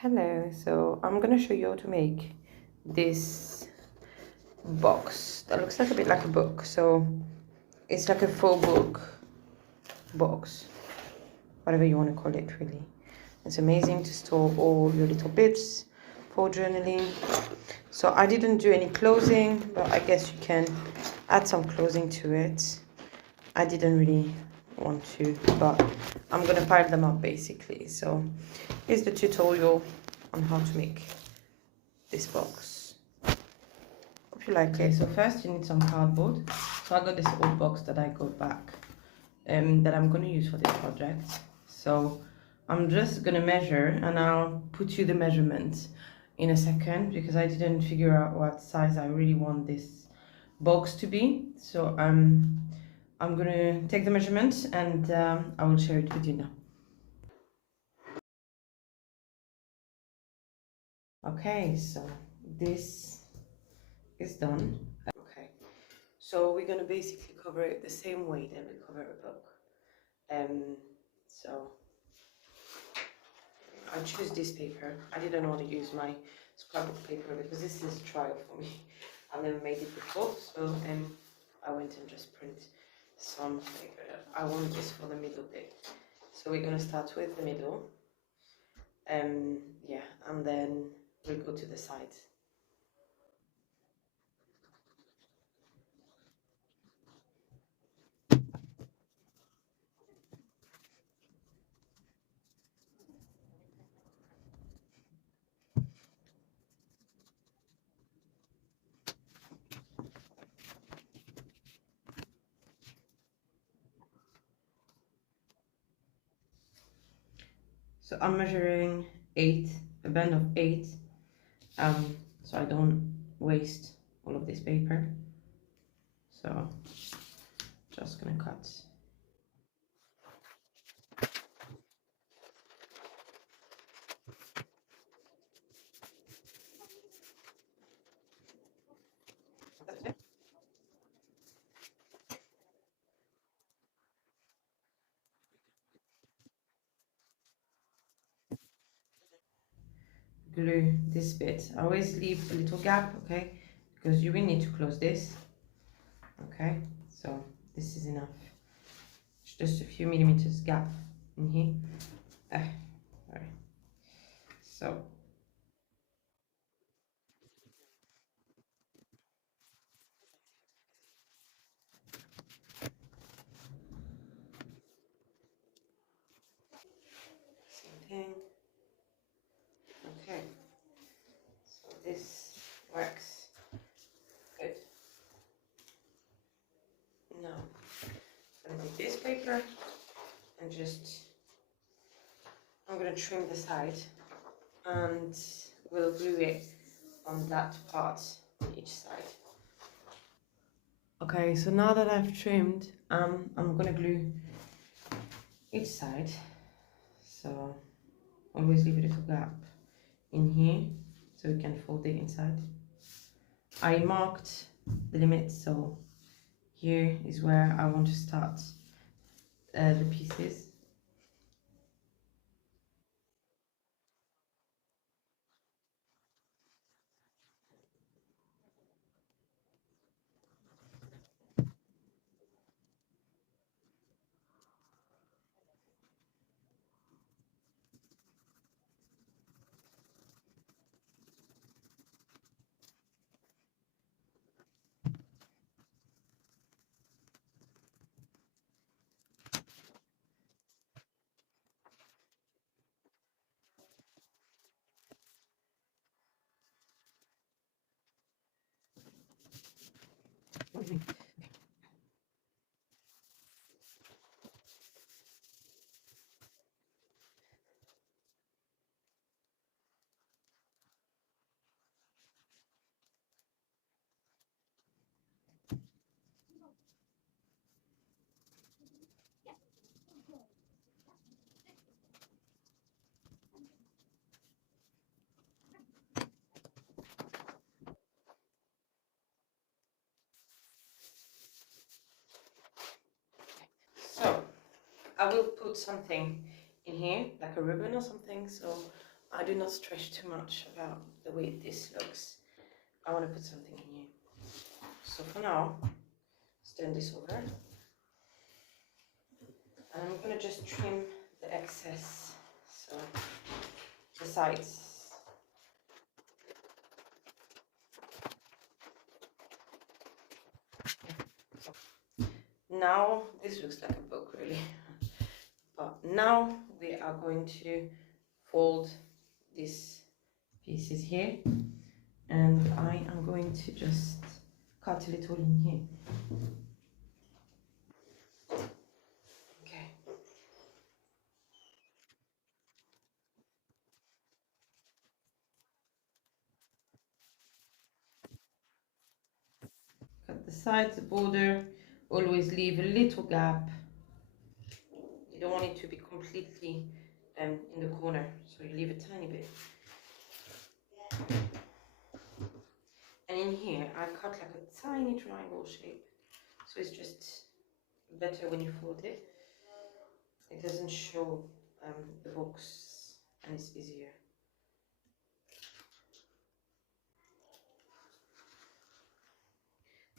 Hello, so I'm gonna show you how to make this box that looks like a bit like a book. So it's like a faux book box, whatever you want to call it, really. It's amazing to store all your little bits for journaling. So I didn't do any closing, but I guess you can add some closing to it. I didn't really want to, but I'm gonna pile them up basically. So here's the tutorial on how to make this box. Hope you like it. So first you need some cardboard. So I got this old box that I got back that I'm going to use for this project. So I'm just going to measure, and I'll put you the measurements in a second because I didn't figure out what size I really want this box to be. So I'm going to take the measurements and I will share it with you now. Okay, so this is done. Okay, so we're gonna basically cover it the same way that we cover a book. So I choose this paper. I didn't want to use my scrapbook paper because this is a trial for me. I've never made it before, so I went and just print some paper. I want this for the middle bit. So we're gonna start with the middle. Yeah, and then we'll go to the sides. So I'm measuring 8, a band of 8, so I don't waste all of this paper. So just gonna cut. Glue this bit. I always leave a little gap, okay, because you will need to close this. Okay, so this is enough. It's just a few millimeters gap in here. Sorry. So same thing. Okay, so this works good. Now I'm gonna take this paper and I'm gonna trim the side and we'll glue it on that part on each side. Okay, so now that I've trimmed, I'm gonna glue each side. So always leave a little gap in here so we can fold it inside. I marked the limit, so here is where I want to start the pieces. So I will put something in here, like a ribbon or something, so I do not stress too much about the way this looks. I want to put something in here. So for now, let's turn this over. And I'm going to just trim the excess. So the sides. Now, this looks like a book really. But now we are going to fold these pieces here. And I am going to just cut a little in here. Okay. Cut the sides, the border. Always leave a little gap. You don't want it to be completely in the corner, so you leave a tiny bit. And in here, I cut like a tiny triangle shape, so it's just better when you fold it. It doesn't show the books, and it's easier.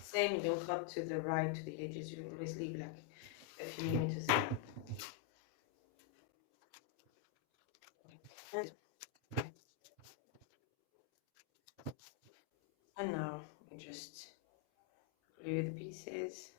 Same, you don't cut to the right, to the edges, you always leave like a few millimeters gap. And now we just glue the pieces.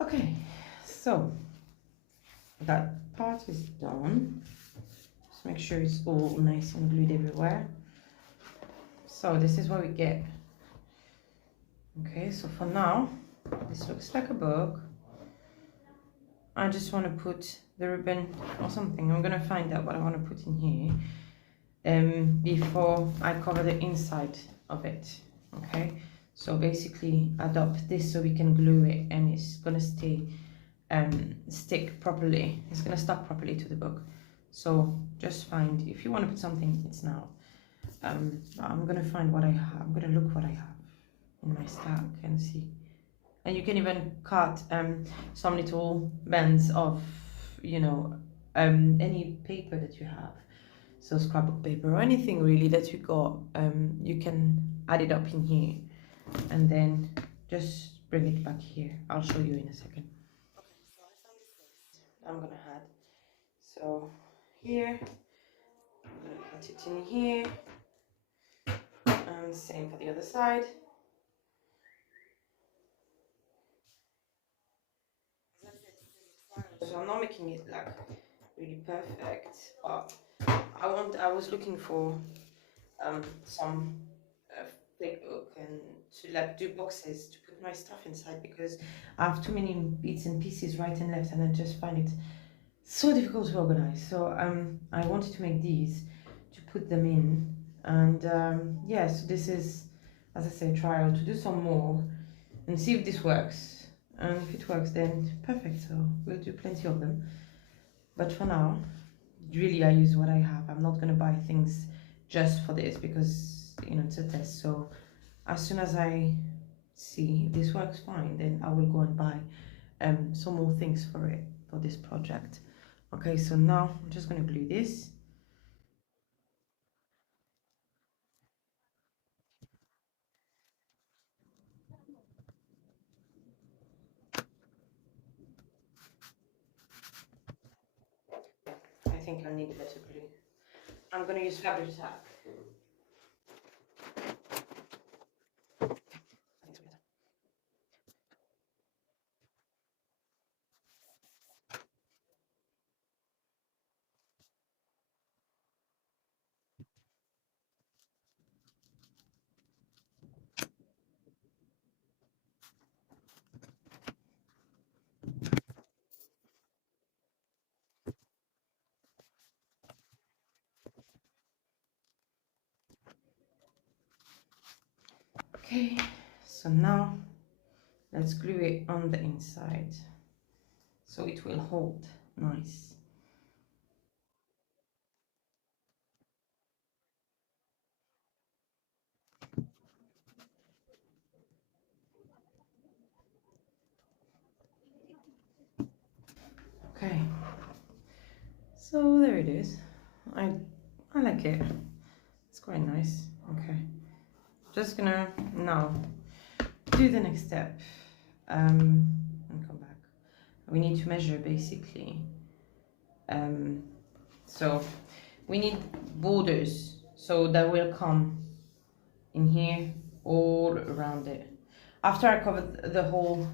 Okay, so that part is done. Just make sure it's all nice and glued everywhere. So this is what we get. Okay, so for now, this looks like a book. I just want to put the ribbon or something. I'm gonna find out what I want to put in here before I cover the inside of it. Okay, so basically adopt this so we can glue it, and it's gonna stay stick properly. It's gonna stuck properly to the book. So just find, if you want to put something, it's now. I'm gonna find what I have. I'm gonna look what I have in my stack and see. And you can even cut some little bands of, you know, any paper that you have. So scrapbook paper or anything really that you got, you can add it up in here. and then just bring it back here. I'll show you in a second. Okay, so I found this lace I'm gonna add. So here, I'm gonna put it in here, and same for the other side. So I'm not making it like really perfect, but I was looking for some fake book and to like do boxes to put my stuff inside, because I have too many bits and pieces right and left, and I just find it so difficult to organize. So I wanted to make these to put them in, and yeah, so this is, as I say, a trial to do some more and see if this works, and if it works then perfect, so we'll do plenty of them. But for now, really, I use what I have. I'm not gonna buy things just for this, because you know it's a test. So as soon as I see if this works fine, then I will go and buy some more things for it, for this project. Okay, so now I'm just gonna glue this. I think I need a better glue. I'm gonna use fabric tack. Okay, so now let's glue it on the inside so it will hold nice. Okay, so there it is. I like it. It's quite nice. Okay, just gonna now do the next step and come back. We need to measure basically. So we need borders, so that will come in here all around it. After I covered the whole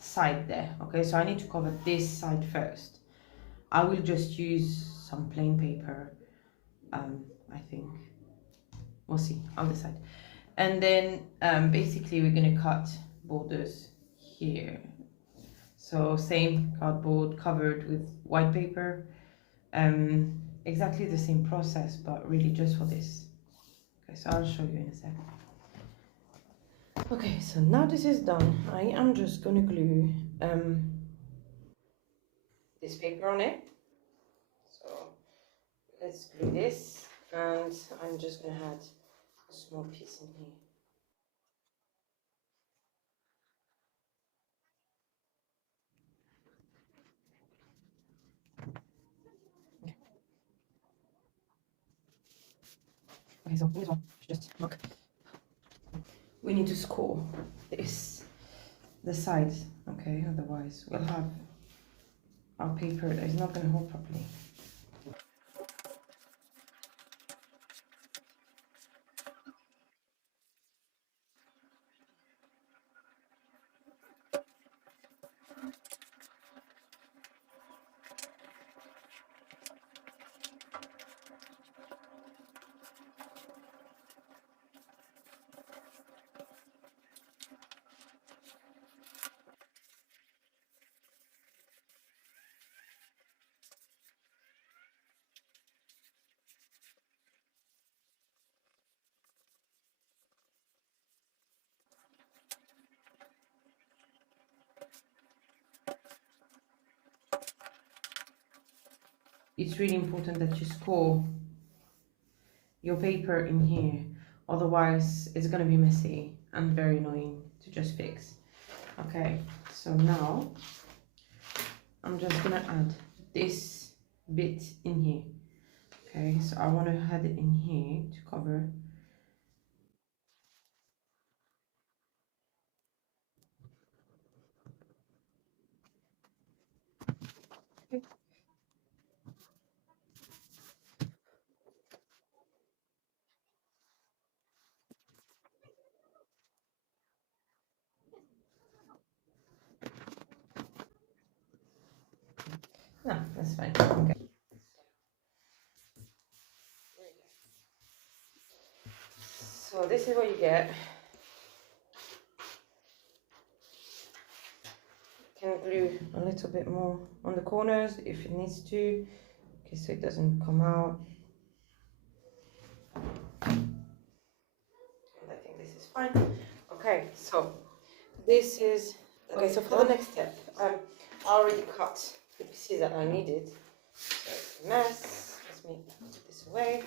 side there, okay, so I need to cover this side first. I will just use some plain paper, I think. We'll see, I'll decide. And then basically we're gonna cut borders here. So same cardboard covered with white paper. Exactly the same process, but really just for this. Okay, so I'll show you in a second. Okay, so now this is done, I am just gonna glue this paper on it. So let's glue this, and I'm just gonna add a small piece in here. Okay, so this one, just look. We need to score this, the sides, okay? Otherwise, we'll have our paper that is not gonna hold properly. It's really important that you score your paper in here, otherwise it's gonna be messy and very annoying to just fix. Okay, so now I'm just gonna add this bit in here. Okay, so I want to add it in here to cover. That's fine. Okay. So this is what you get. You can glue a little bit more on the corners if it needs to, okay, so it doesn't come out. And I think this is fine. Okay, so this is okay. So for the next step, I already cut the pieces that I needed. So it's a mess. Let me put this away.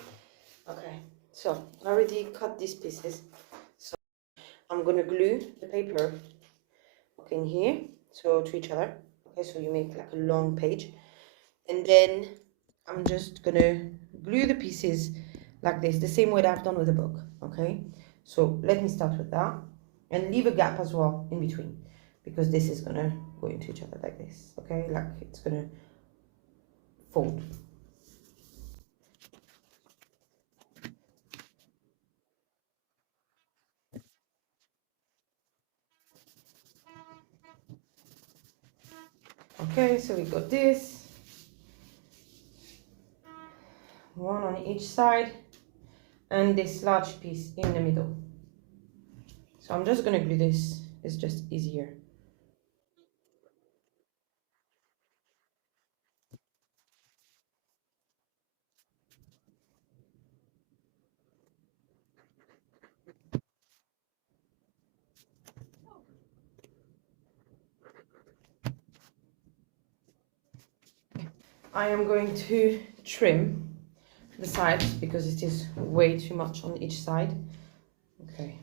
Okay, so I already cut these pieces. So I'm gonna glue the paper, okay, in here, so to each other. Okay, so you make like a long page, and then I'm just gonna glue the pieces like this, the same way that I've done with the book. Okay, so let me start with that, and leave a gap as well in between, because this is gonna go into each other like this. Okay, like it's gonna fold. Okay, so we got this, one on each side, and this large piece in the middle. So I'm just gonna glue this, it's just easier. I am going to trim the sides because it is way too much on each side. Okay.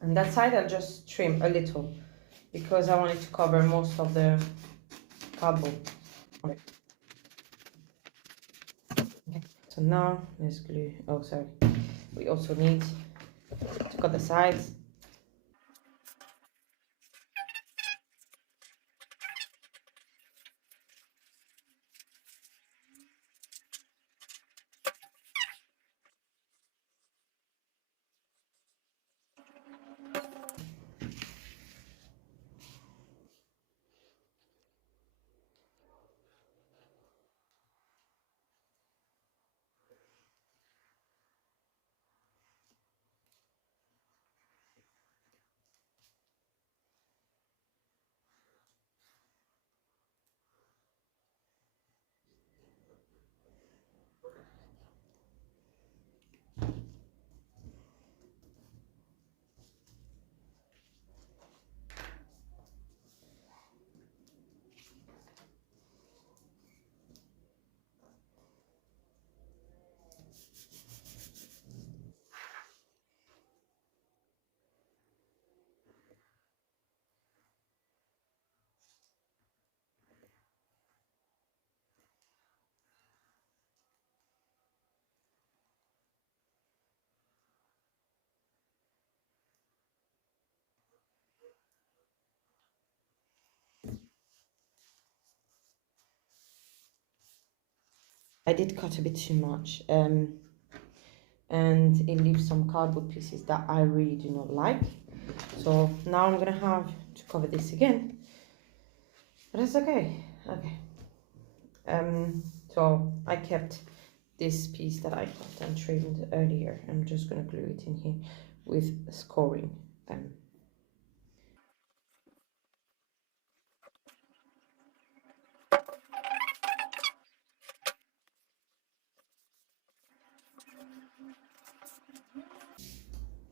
And that side I'll just trim a little because I want it to cover most of the cardboard. Okay. So now let's glue. Oh, sorry. We also need to cut the sides. I did cut a bit too much, and it leaves some cardboard pieces that I really do not like. So now I'm gonna have to cover this again, but that's okay. Okay. So I kept this piece that I cut and trimmed earlier. I'm just gonna glue it in here with scoring.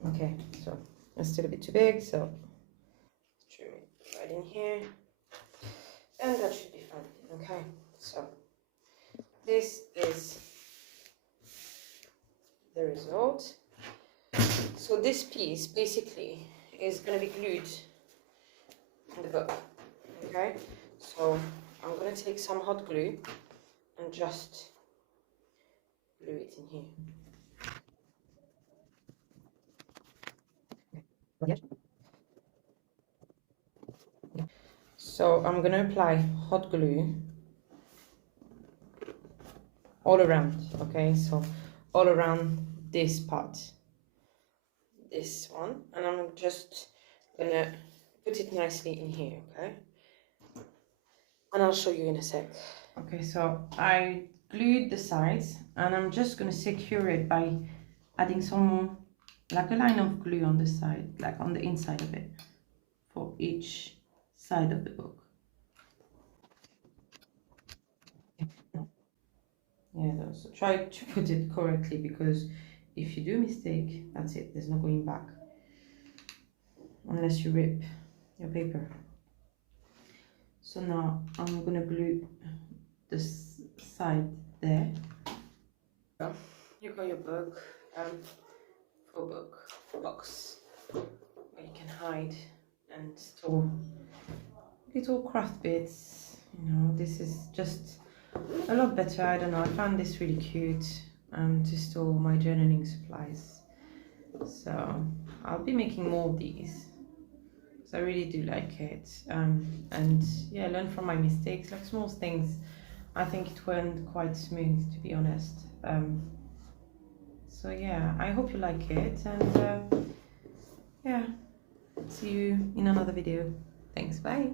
Okay, so it's still a bit too big, so trim it right in here, and that should be fine. Okay, so this is the result. So this piece basically is going to be glued in the book. Okay, so I'm going to take some hot glue and just glue it in here. So I'm going to apply hot glue all around. Okay, so all around this part, this one, and I'm just gonna put it nicely in here, okay? And I'll show you in a sec. Okay, so I glued the sides and I'm just going to secure it by adding some, like a line of glue on the side, like on the inside of it, for each side of the book. Yeah, so try to put it correctly, because if you do a mistake, that's it, there's no going back. Unless you rip your paper. So now I'm gonna glue this side there. You got your book, full book box where you can hide and store little craft bits. You know, this is just a lot better. I don't know, I found this really cute to store my journaling supplies. So I'll be making more of these. I really do like it, and yeah, learn from my mistakes, like small things. I think it went quite smooth, to be honest. So yeah, I hope you like it, and yeah, see you in another video. Thanks, bye.